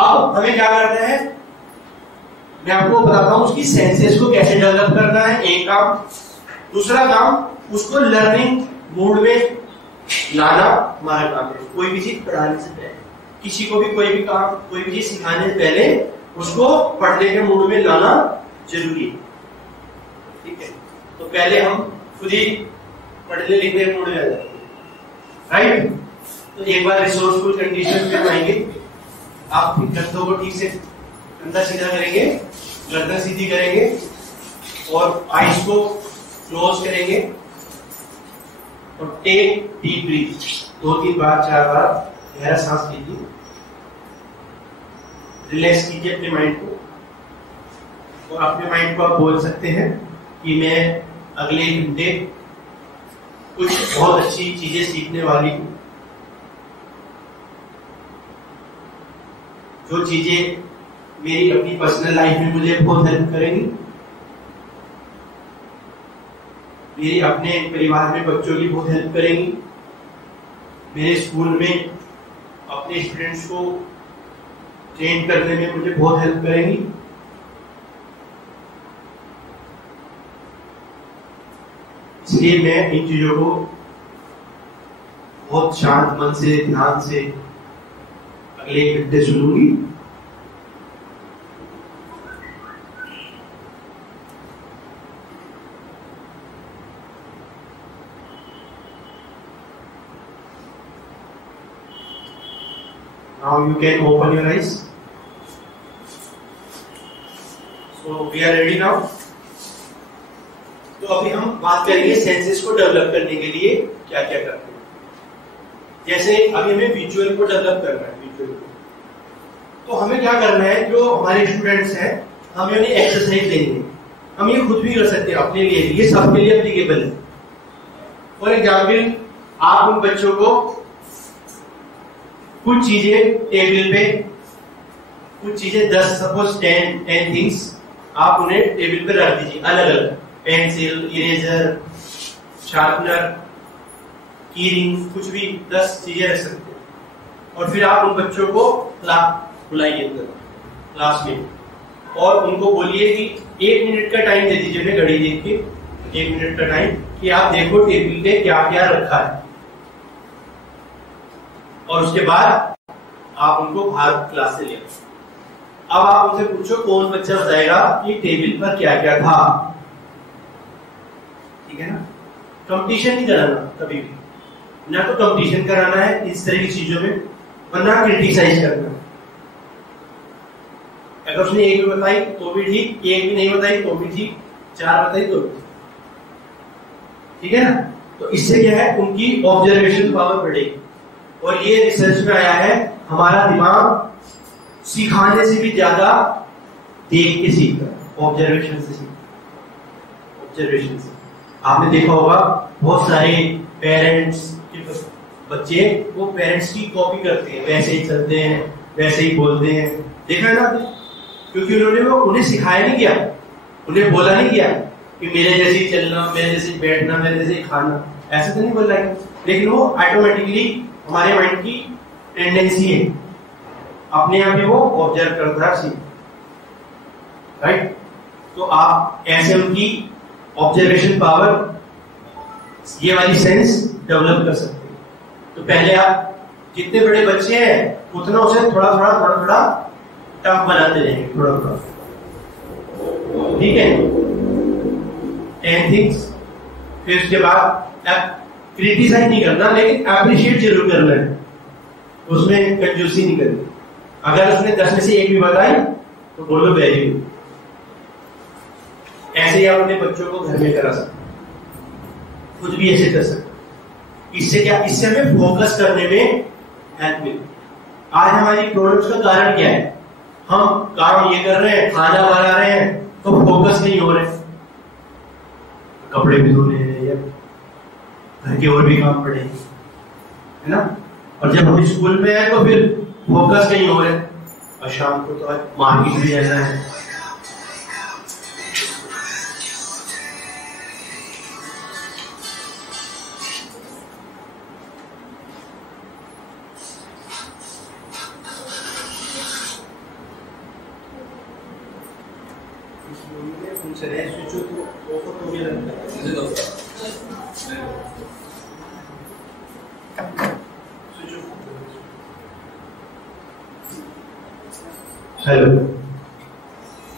अब हमें क्या करना है, मैं आपको बताता हूं उसकी सेंसेस को कैसे डेवलप करना है, एक काम। दूसरा काम, उसको लर्निंग मूड में लाना हमारा काम है। कोई भी चीज पढ़ाने से पहले, किसी को भी कोई भी काम, कोई भी चीज सिखाने से पहले उसको पढ़ने के मूड में लाना जरूरी है। ठीक है, तो पहले हम खुद ही पढ़ने लिखने के मूड में आ जाते हैं, राइट। तो एक बार रिसोर्सफुल कंडीशन में आएंगे, आप कंधों को ठीक से कंधा सीधा करेंगे, गर्दन सीधी करेंगे और आईज को क्लोज करेंगे और टेक डीप ब्रीथ 2-3 बार 4 बार गहरा सांस लीजिए, रिलैक्स कीजिए अपने माइंड को। और अपने माइंड को आप बोल सकते हैं कि मैं अगले घंटे कुछ बहुत अच्छी चीजें सीखने वाली हूं, जो चीजें मेरी अपनी पर्सनल लाइफ में मुझे बहुत हेल्प करेंगी, मेरे अपने परिवार में बच्चों की बहुत हेल्प करेंगी, मेरे स्कूल में अपने स्टूडेंट्स को ट्रेन करने में मुझे बहुत हेल्प करेंगी। इसलिए मैं इन चीजों को बहुत शांत मन से, ध्यान से अगले 1 घंटे सुनूंगी। Now you can open your eyes. So we are ready now. तो अभी हम बात करेंगे सेंसेस को डेवलप करने के लिए क्या क्या करते हैं। जैसे अभी हमें विजुअल को डेवलप करना है, विजुअल को तो हमें क्या करना है, जो हमारे स्टूडेंट्स हैं हमें उन्हें एक्सरसाइज देंगे। हम ये खुद भी कर सकते हैं अपने लिए, ये सबके लिए एप्लीकेबल है। फॉर एग्जाम्पल, आप उन बच्चों को कुछ चीजें टेबल पे, कुछ चीजें 10 सपोज 10 थिंग्स आप उन्हें टेबल पे रख दीजिए, अलग अलग, पेंसिल, इरेजर, शार्पनर, कीरिंग, कुछ भी 10 चीजें रख सकते हैं। और फिर आप उन बच्चों को बुलाइए क्लास में और उनको बोलिए कि 1 मिनट का टाइम दे दीजिए, उन्हें घड़ी देख के 1 मिनट का टाइम कि आप देखो टेबल पे क्या क्या रखा है, और उसके बाद आप उनको बाहर क्लास से ले आओ। अब आप उनसे पूछो कौन बच्चा बताएगा कि टेबल पर क्या क्या था। ठीक है ना, कंपटीशन नहीं कराना कभी भी, ना तो कंपटीशन कराना है इस तरह की चीजों में, वरना क्रिटिसाइज करना। अगर उसने 1 भी बताई तो भी ठीक, 1 भी नहीं बताई तो भी ठीक, 4 बताई तो भी ठीक है ना। तो इससे क्या है, उनकी ऑब्जर्वेशन पावर बढ़ेगी। और ये रिसर्च में आया है, हमारा दिमाग सिखाने से भी ज्यादा देख के सीखता है, ऑब्जर्वेशन से सीखता, ऑब्जर्वेशन से। आपने देखा होगा बहुत सारे पेरेंट्स के बच्चे वो पेरेंट्स की कॉपी करते हैं, वैसे ही चलते हैं, वैसे ही बोलते हैं, देखा है ना आपने? क्योंकि उन्होंने वो उन्हें सिखाया नहीं किया, उन्हें बोला नहीं किया कि मेरे जैसे चलना, मेरे जैसे बैठना, मेरे जैसे खाना, ऐसे तो नहीं बोला है। लेकिन वो ऑटोमेटिकली हमारे माइंड की टेंडेंसी है, अपने आप ही वो ऑब्जर्व करता है, राइट। तो आप ऐसे उनकी ऑब्जर्वेशन पावर, ये वाली सेंस डेवलप कर सकते हैं। तो पहले आप जितने बड़े बच्चे हैं उतना उसे थोड़ा थोड़ा टफ बनाते रहेंगे, थोड़ा थोड़ा, ठीक है। 10 थिंग्स, फिर उसके बाद क्रिटिसाइज नहीं करना, लेकिन अप्रिशिएट जरूर करना है, उसमें कंजूसी नहीं करनी। अगर उसने 10 में से 1 भी बताई तो बोलो वेरी गुड। ऐसे ही आप अपने बच्चों को घर में करा सकते, खुद भी ऐसे कर सकते। इससे क्या, इससे हमें फोकस करने में हेल्प मिलती। आज हमारी प्रॉब्लम्स का कारण क्या है, हम काम ये कर रहे हैं, खाना बना रहे हैं, तो फोकस नहीं हो रहे, कपड़े भी धोने हैं या घर के और भी काम पड़े, है ना। और जब हम स्कूल में है तो फिर फोकस नहीं हो रहे, और शाम को तो मार्केट भी जाना है। फंक्शन है स्विच ऑफ तो भी रन करता है। हेलो,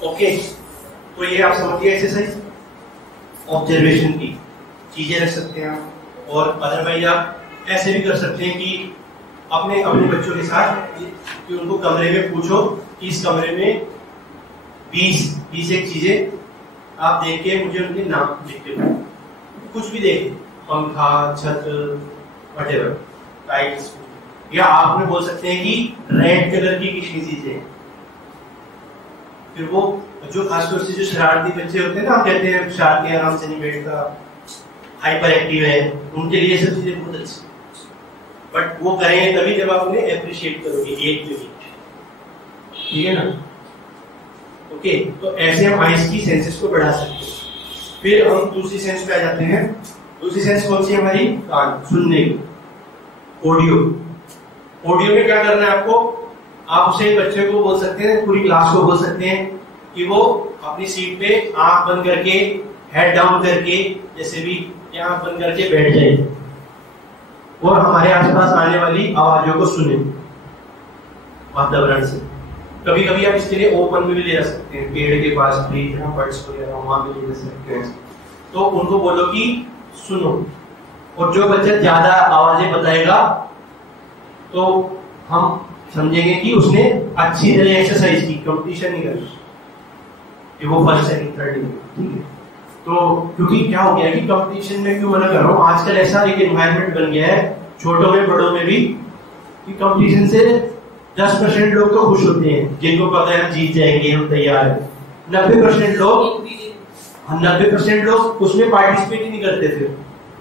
ओके, तो ये आप समझिए एक्सरसाइज ऑब्जर्वेशन की चीजें रख सकते हैं आप, और अदरवाइज आप ऐसे भी कर सकते हैं कि अपने बच्चों के साथ कि उनको कमरे में पूछो कि इस कमरे में 20 एक चीजें आप देख के मुझे उनके नाम लिख के दो, कुछ भी देख, पंखा, छत, वटेवर, टाइल्स, या आपने बोल सकते हैं कि रेड कलर की कितनी चीजें। फिर वो जो खासतौर से जो शरारती बच्चे होते हैं ना, हम कहते हैं शरारती आराम से नहीं बैठता, हाइपर एक्टिव है, उनके लिए सब चीजें बहुत अच्छी, बट वो करें तभी जब आप उन्हें अप्रिशिएट करोगे एक जो, ठीक है ना। ओके, तो ऐसे हम आइज की सेंसेस को बढ़ा सकते हैं। फिर हम दूसरी सेंस पे आ जाते हैं। दूसरी सेंस कौन सी है हमारी? कान, सुनने की, ऑडियो। ऑडियो में क्या करना है आपको? आप उसे बच्चे को बोल सकते हैं, पूरी क्लास को बोल सकते हैं कि वो अपनी सीट पे आंख बंद करके, हेड डाउन करके, जैसे भी आंख बंद करके बैठ जाए और हमारे आसपास आने वाली आवाजों को सुने वातावरण से। कभी कभी आप इसके लिए ओपन में भी ले जा सकते हैं, पेड़ के पास भी, जहाँ बर्ड्स वगैरह वहां भी ले जा सकते हैं। तो उनको बोलो कि सुनो, और जो बच्चा ज्यादा आवाजें बताएगा तो हम समझेंगे कि उसने अच्छी तरह एक्सरसाइज की, कंपटीशन नहीं करना कि वो फर्स्ट सेकंड थर्ड नहीं, ठीक है। तो क्योंकि क्या हो गया है कि कंपटीशन में क्यों मना कर रहा हूँ, आजकल ऐसा एक एनवायरनमेंट बन गया है छोटों में बड़ों में भी कि कंपटीशन से 10% लोग तो खुश होते हैं, जिनको पता है हम जीत जाएंगे, हम तैयार हैं। 90% लोग उसमें पार्टिसिपेट ही नहीं करते थे,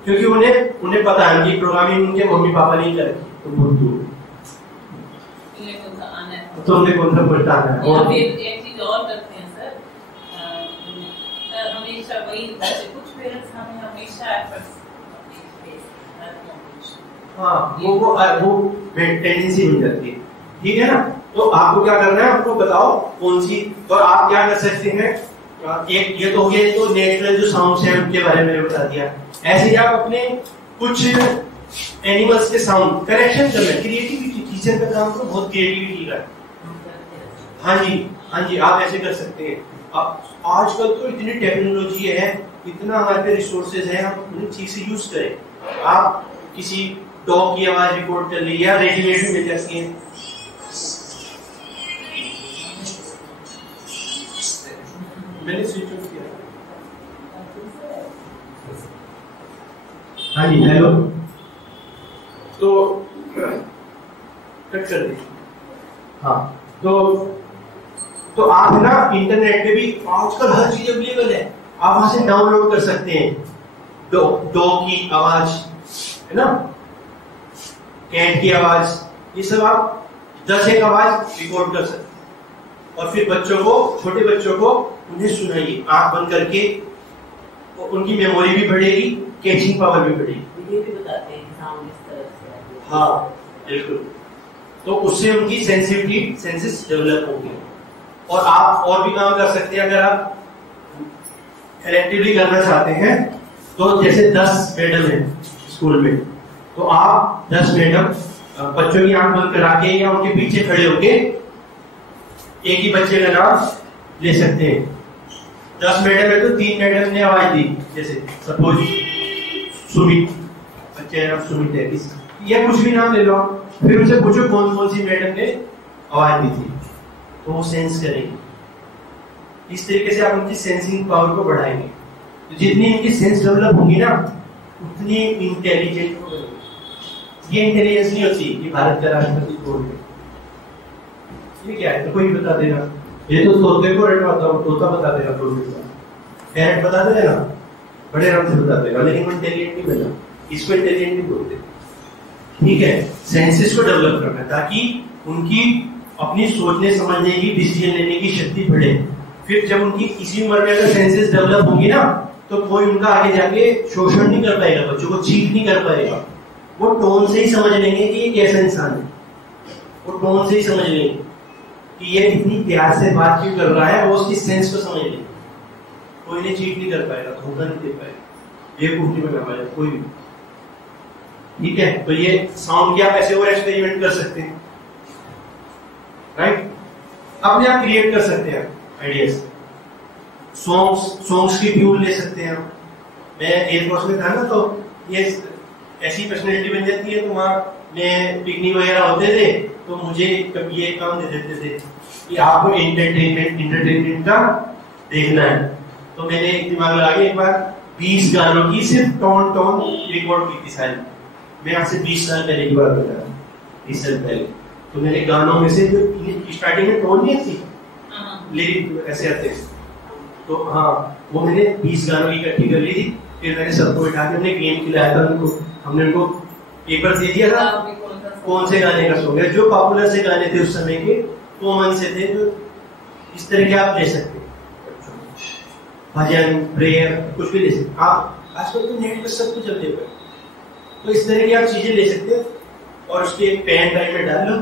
क्योंकि उन्हें पता है कि प्रोग्रामिंग उनके मम्मी पापा नहीं करेंगे, तो बहुत दूर तो उन्हें कौन सा पढ़ता है। और फिर एक चीज और करते हैं सर, हमेशा वही कुछ पेरेंट्स हमें हमेशा एफर्ट्स, हाँ, वो टेंडेंसी बन जाती है, ठीक है ना। तो आपको क्या करना है, आपको बताओ कौन सी, और आप क्या कर सकते हैं, एक ये तो हो गया, तो नेचुरल जो साउंड्स हैं उनके बारे में बता दिया। ऐसे ही आप अपने कुछ एनिमल्स के साउंड करेक्शन करना, क्रिएटिविटी, टीचर का काम तो बहुत क्रिएटिविटी का है। हाँ जी, आप ऐसे कर सकते हैं। अब आजकल तो इतनी टेक्नोलॉजी है, इतना हमारे पे रिसोर्सेज है, हम उन्हें ठीक से यूज करें। आप किसी डॉग की आवाज रिकॉर्ड कर ली, या रेडीमेड मिल जाती है। मैंने स्विच ऑफ किया। हाँ जी, हेलो, तो कट कर दीजिए। हाँ, तो आप ना इंटरनेट पे भी आजकल हर चीज अवेलेबल है, आप वहां से डाउनलोड कर सकते हैं। डॉग की आवाज है ना, कैट की आवाज, ये सब आप 10 आवाज रिकॉर्ड कर सकते हैं, और फिर बच्चों को, छोटे बच्चों को उन्हें सुनाइए आंख बंद करके, और उनकी मेमोरी भी बढ़ेगी, कैचिंग पावर भी बढ़ेगी। ये भी बताते हैं साउंड इस तरह से। हाँ बिल्कुल, तो उससे उनकी सेंसिटिविटी, सेंसेस डेवलप होंगे। और आप और भी काम कर सकते हैं, अगर आप कलेक्टिवली करना चाहते हैं, तो जैसे 10 मैडम है स्कूल में, तो आप 10 मैडम बच्चों की आंख बंद करा के या उनके पीछे खड़े होके एक ही बच्चे का नाम ले सकते हैं। 10 मैडम है तो 3 मैडम ने आवाज दी, जैसे सपोज सुमित, बच्चे नाम सुमित है, या कुछ भी नाम ले लो, फिर उनसे पूछो कौन कौन सी मैडम ने आवाज दी थी, तो वो सेंस करेंगे। इस तरीके से आप उनकी सेंसिंग पावर को बढ़ाएंगे। तो जितनी इनकी सेंस डेवलप होगी ना, उतनी इंटेलिजेंट हो गई। ये इंटेलिजेंस नहीं होती कि भारत का राष्ट्रपति बोल रहे, ये क्या है, तो कोई बता देगा, ये तो तोते को रटवाता हूँ, तोता बता देगा, पैरट बता देगा, बड़े आराम से बता देगा, लेकिन वो इंटेलिजेंट नहीं बना, इसको इंटेलिजेंट नहीं बोलते। ठीक है, सेंसेस को डेवलप करना ताकि उनकी अपनी सोचने समझने की, डिसीजन लेने की शक्ति बढ़े। फिर जब उनकी इसी उम्र में अगर सेंसेस डेवलप होंगी ना, तो कोई उनका आगे जाके शोषण नहीं कर पाएगा, बच्चों को चीट नहीं कर पाएगा। वो टोन से ही समझ लेंगे कि ये कैसा इंसान है, वो टोन से ही समझ लेंगे कि ये कितनी प्यार से बात क्यों कर रहा है, वो उसकी सेंस को समझ लेंगे। कोई ने चीट नहीं कर पाएगा, धोखा नहीं दे पाएगा, बेवकूफ नहीं बना पाएगा कोई भी। ठीक है, तो ये साउंड की आप ऐसे और एक्सपेरिमेंट कर सकते हैं, राइट। अपने आप क्रिएट कर सकते हैं आइडियाज, सॉन्ग्स की ट्यून ले सकते हैं। मैं एयरफोर्स में था ना, तो ये ऐसी पर्सनैलिटी बन जाती है, तो वहां में पिकनिक वगैरह होते थे, तो मुझे कभी ये काम दे देते थे कि आपको एंटरटेनमेंट का देखना है। तो मैंने एक दिमाग लगा के एक बार 20 गानों की सिर्फ टोन रिकॉर्ड की थी सारी। मैं आपसे 20 साल पहले की बात बता रहा हूँ, 20 साल पहले। तो मैंने गानों में से जो स्टार्टिंग में टोन नहीं थी, लिरिक ऐसे आते, तो हाँ वो मैंने 20 गानों की इकट्ठी कर ली थी। फिर मैंने सबको बैठा के हमने गेम खिलाया था उनको, हमने उनको पेपर दे दिया था कौन से गाने का सॉन्ग है, जो पॉपुलर से गाने थे उस समय के, कॉमन से थे, जो इस तरह के आप ले सकते हैं, भजन प्रेयर कुछ भी ले सकते। आप आजकल तो नेट पर सब कुछ अवेलेबल है, तो इस तरह की आप चीजें ले सकते हैं और उसके एक पेन ड्राइव में डाल लो,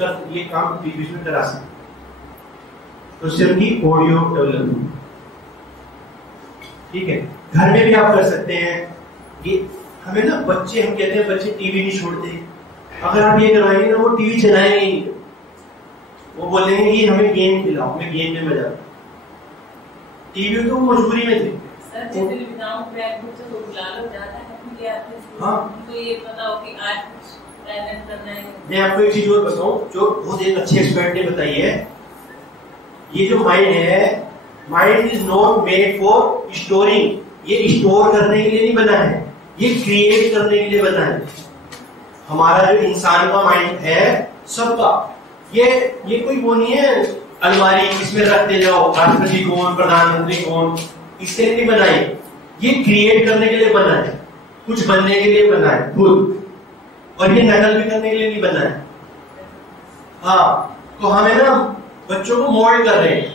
तब ये काम बीच में करा सकते। तो उससे उनकी ऑडियो डेवलप, ठीक है। घर में भी आप कर सकते हैं ये। हमें ना बच्चे, हम कहते हैं बच्चे टीवी नहीं छोड़ते, अगर आप ये करवाएंगे ना वो टीवी चलाएंगे नहीं, वो बोलेंगे कि हमें गेम खिलाओ, हमें गेम में मजा। टीवी तो मजबूरी में थे। हाँ, मैं आपको एक चीज और बताऊं जो बहुत एक अच्छे एक्सपर्ट ने बताई है। ये जो माइंड है, mind is not made for storing, ये स्टोर करने के लिए नहीं बना है, ये क्रिएट करने के लिए बना है। हमारा जो इंसान का माइंड है सबका, ये कोई वो नहीं है अलमारी इसमें रखते जाओ, राष्ट्रपति कौन, प्रधानमंत्री कौन, इसके लिए नहीं बना है। ये क्रिएट करने के लिए बना है, कुछ बनने के लिए बना है खुद, और ये नकल भी करने के लिए नहीं बना है। हाँ, तो हमें ना बच्चों को मोल्ड कर रहे हैं।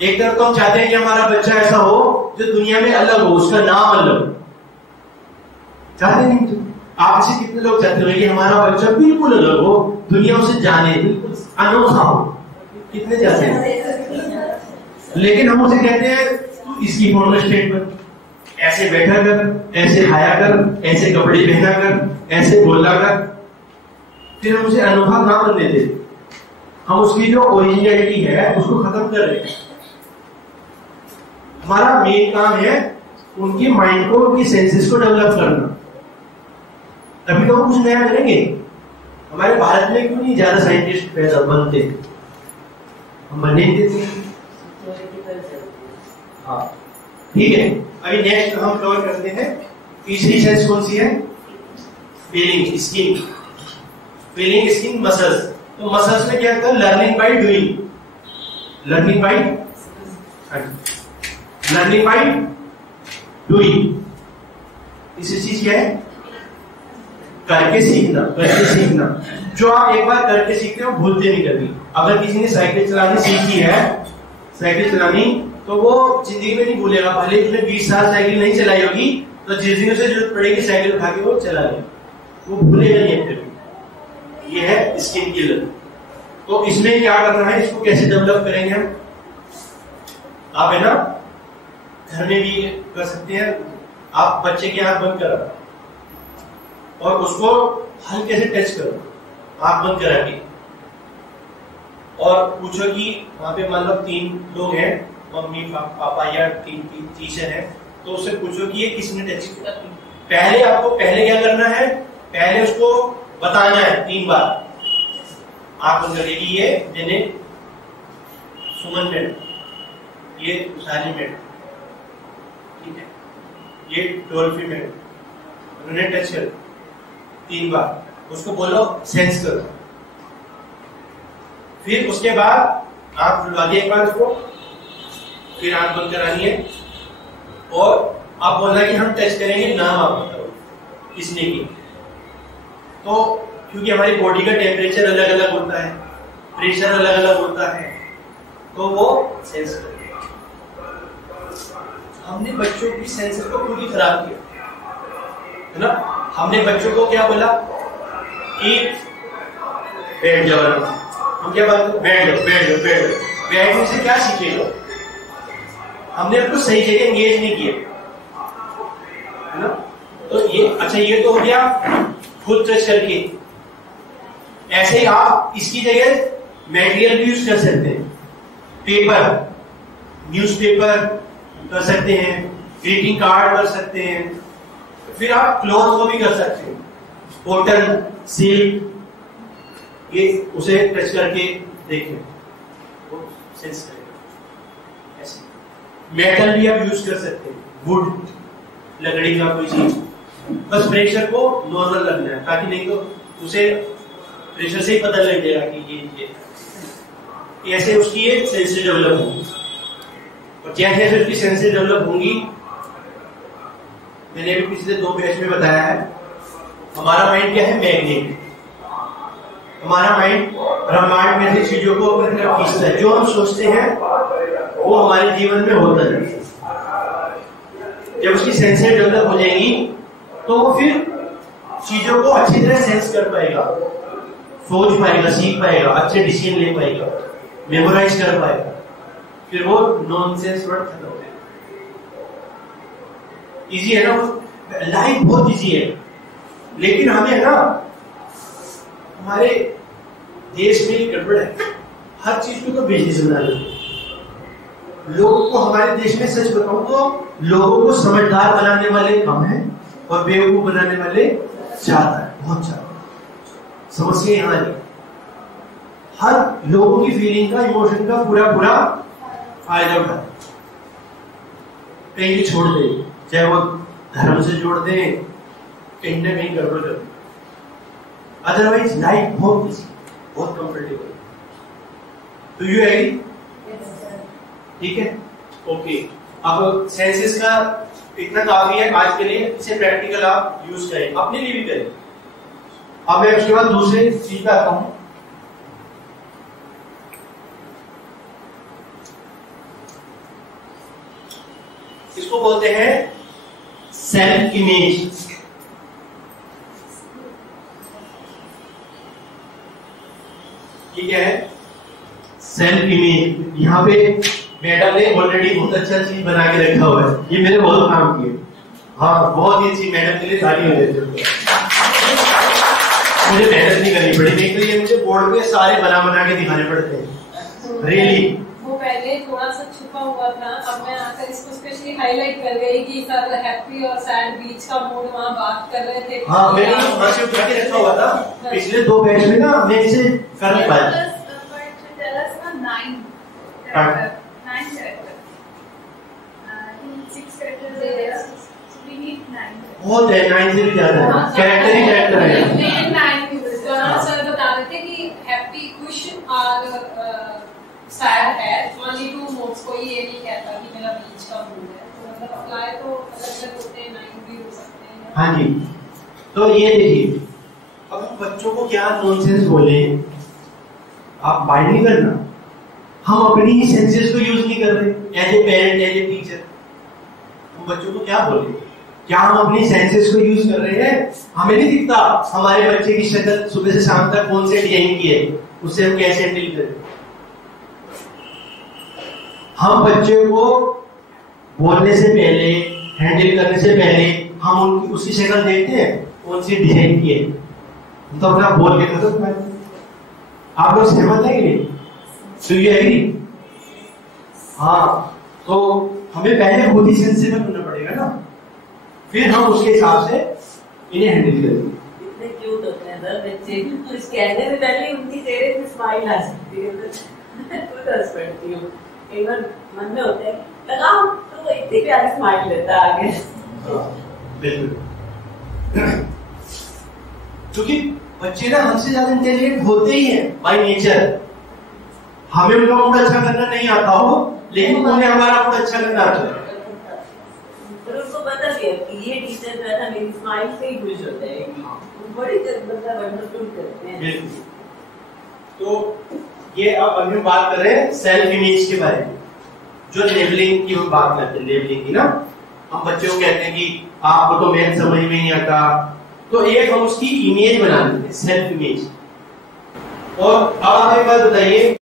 एक तरफ तो हम चाहते हैं कि हमारा बच्चा ऐसा हो जो दुनिया में अलग हो, उसका नाम अलग, चाहते नहीं तो आप से कितने लोग चाहते हो कि हमारा बच्चा बिल्कुल अलग हो, दुनिया उसे जाने, बिल्कुल अनोखा हो, कितने चाहते हैं। लेकिन हम उसे कहते हैं तू इसकी फोटो स्टेट पर ऐसे बैठा कर, ऐसे खाया कर, ऐसे कपड़े पहना कर, ऐसे बोला कर, फिर हम उसे अनोखा ना बनने देते। हम उसकी जो ओरिजिनलिटी है उसको खत्म कर रहे हैं। हमारा मेन काम है उनकी माइंड को, उनकी सेंसेस को डेवलप करना, तभी तो हम कुछ नया करेंगे। हमारे भारत में क्यों नहीं ज्यादा साइंटिस्ट पैदा बनते, हम बनने देते। हाँ ठीक है, अभी नेक्स्ट हम कवर करते हैं। तीसरी सेंस कौन सी है? Feeling skin. Feeling skin muscles. तो मसल्स में क्या होता है? Learning by doing, learning by doing. तीसरी चीज क्या है? करके सीखना, करके सीखना। जो आप एक बार करके सीखते हो भूलते नहीं कभी। अगर किसी ने साइकिल चलानी सीखी है, साइकिल चलानी, तो वो जिंदगी में नहीं भूलेगा। भले उसने 20 साल साइकिल नहीं चलाई होगी, तो जिस दिन उसे जरूरत पड़ेगी साइकिल उठा के वो चला लेगा, वो भूलेगा नहीं कभी। ये है स्किन की लर्निंग। तो इसमें क्या करना है, इसको कैसे डेवलप करेंगे हम? आप है ना घर में भी कर सकते हैं। आप बच्चे की आंख बंद करो और उसको हल्के से टच करो, आंख बंद करा के, और पूछो कि वहां पे मान लो 3 लोग हैं, मम्मी पापा या 3 टीचर है, तो उससे पूछो कि ये किसने टच किया। पहले क्या करना है? पहले उसको बताना है 3 बार। आप बंद करेगी, ये मैंने सुमन मैडम, ये उषाली मैडम, ठीक है, ये डोल्फी मैडम, उन्होंने टच कर 3 बार। उसको बोलो सेंस करो। फिर उसके बाद आंख खुलवा दी एक बार उसको, फिर आंख बंद करानी है और आप बोलना कि हम टच करेंगे, नाम आप बताओ किसने की। तो क्योंकि हमारी बॉडी का टेम्परेचर अलग अलग होता है, प्रेशर अलग अलग होता है, तो वो सेंस करेगा। हमने बच्चों की सेंसर को पूरी खराब किया है ना। हमने बच्चों को क्या बोला कि बैठ जाओ, हम क्या बात बैठ जाओ, बैठ जाओ, बैठ जाओ। बैठने से क्या सीखेगा? हमने आपको सही जगह एंगेज नहीं किया, है ना। तो ये अच्छा, ये तो हो गया खुद टच करके। ऐसे ही आप इसकी जगह मटेरियल भी यूज कर सकते हैं। पेपर, न्यूज़पेपर कर सकते हैं, ग्रीटिंग कार्ड कर सकते हैं, फिर आप क्लॉथ को भी कर सकते हैं, कॉटन, सिल्क, ये उसे टच करके देखें, वो सेंस करेगा। ऐसे मेटल भी आप यूज कर सकते हैं, वुड, लकड़ी का कोई चीज, बस प्रेशर को नॉर्मल रखना है, ताकि नहीं तो उसे प्रेशर से ही पता लग जाएगा कि ये ऐसे उसकी एक सेंसेस डेवलप होगी। और जैसे जैसे उसकी सेंसेस डेवलप होंगी, मैंने भी पिछले 2 बैच में बताया है, हमारा माइंड क्या है, मैग्नेट। हमारा माइंड ब्रह्मांड में से चीजों को खींचता है, जो हम सोचते हैं वो हमारे जीवन में होता है। जब उसकी सेंसेस डेवलप हो जाएंगी तो वो फिर चीजों को अच्छी तरह सेंस कर पाएगा, सोच पाएगा, सीख पाएगा, अच्छे डिसीजन ले पाएगा, मेमोराइज कर पाएगा, फिर वो नॉनसेंस वर्ड खत्म हो जाएगा। इजी है ना, लाइफ बहुत इजी है, लेकिन हमें ना हमारे देश में गड़बड़ है, हर चीज को तो बिजनेस बना लेते। लोगों को हमारे देश में सच बताऊं तो लोगों को समझदार बनाने वाले कम है और बेवकूफ बनाने वाले ज्यादा है, बहुत ज्यादा। समस्या यहाँ है, हर लोगों की फीलिंग का, इमोशन का पूरा फायदा उठाए, कहीं भी छोड़ दे, चाहे वो धर्म से जोड़ दे, कहीं ना कहीं गड़बड़ कर दे। अदरवाइज लाइफ बहुत इजी, बहुत कंफर्टेबल। Do you agree? ठीक है, ओके। अब सेंसेस का इतना काफी है आज के लिए, इसे प्रैक्टिकल आप यूज करें, अपने लिए भी करें। अब मैं उसके बाद दूसरे चीज पे आता हूं। इसको बोलते हैं सेल्फ इमेज। ये क्या है? Self image. यहाँ पे मैडम ने ऑलरेडी बहुत अच्छा चीज बना के रखा हुआ है, ये मेरे बहुत काम किए। हाँ, बहुत ही अच्छी, मैडम के लिए ताली हो जाती है। मुझे मेहनत नहीं करनी पड़ी, नहीं तो ये मुझे बोर्ड पे सारे बना के दिखाने पड़ते हैं। रियली वो पहले थोड़ा सा छुपा हुआ था, अब मैं आकर इसको स्पेशली हाईलाइट कर गई कि सर हैप्पी और सैड बीच का मूड वहाँ बात कर रहे थे। हाँ, मैंने वहाँ से उठा के रखा हुआ था, पिछले 2 बैच में ना मैं इसे कर नहीं पाया। बहुत है, 9 से भी ज्यादा है, कैरेक्टर ही कैरेक्टर है। सर बता रहे थे कि हैप्पी, खुश और सैड है, ओनली 2 मोड्स। कोई ये नहीं कहता कि मेरा बीच का मूड है, तो मतलब अप्लाई तो अलग-अलग होते हैं, 9 भी हो सकते हैं। हाँ जी, तो ये देखिए, अब हम बच्चों को क्या नॉनसेंस बोले, आप माइंड नहीं करना, हम अपनी ही सेंसेस को यूज नहीं कर रहे। As a parent, as a teacher, हम बच्चों को क्या बोले? क्या हम अपनी सेंसेस को यूज कर रहे हैं? हमें नहीं दिखता हमारे बच्चे की शक्ल सुबह से शाम तक कौन से डिजाइन की है, उससे हम कैसे हैंडल करें। हम बच्चे को बोलने से पहले, हैंडल करने से पहले हम उनकी उसकी शक्ल देखते हैं कौन सी डिजाइन की है, तो अपना बोल के खत्म कर। आप लोग सहमत है कि नहीं? तो ये एग्री? हाँ, तो हमें पहले खुद ही सेंसिबल होना पड़ेगा ना, फिर हम उसके हिसाब से इन्हें हैंडल करेंगे। इतने क्यूट होते हैं सर बच्चे, कुछ कहने से पहले उनकी चेहरे पे स्माइल आ सकती है, खुद हंस पड़ती हूँ। एक बार मन में होता है लगाओ तो इतनी प्यारी स्माइल देता है आगे। बिल्कुल, क्योंकि बच्चे ना हमसे ज्यादा इंटेलिजेंट होते ही हैं बाय नेचर। हमें उनका मूड अच्छा करना नहीं आता हो, लेकिन उन्हें हमारा मूड अच्छा करना आता है। उनको पता भी है कि ये टीचर जो है मेरी स्माइल से ही खुश हो जाएगी, बड़ी मतलब अंडरस्टूड करते हैं। तो ये अब हम बात कर रहे हैं सेल्फ इमेज के बारे में, जो लेबलिंग की हम बात करते हैं। लेबलिंग की ना, हम बच्चों को कहते हैं कि आपको तो मैथ समझ में नहीं आता, तो एक हम उसकी इमेज बना देते हैं, सेल्फ इमेज। और अब आप एक बात बताइए,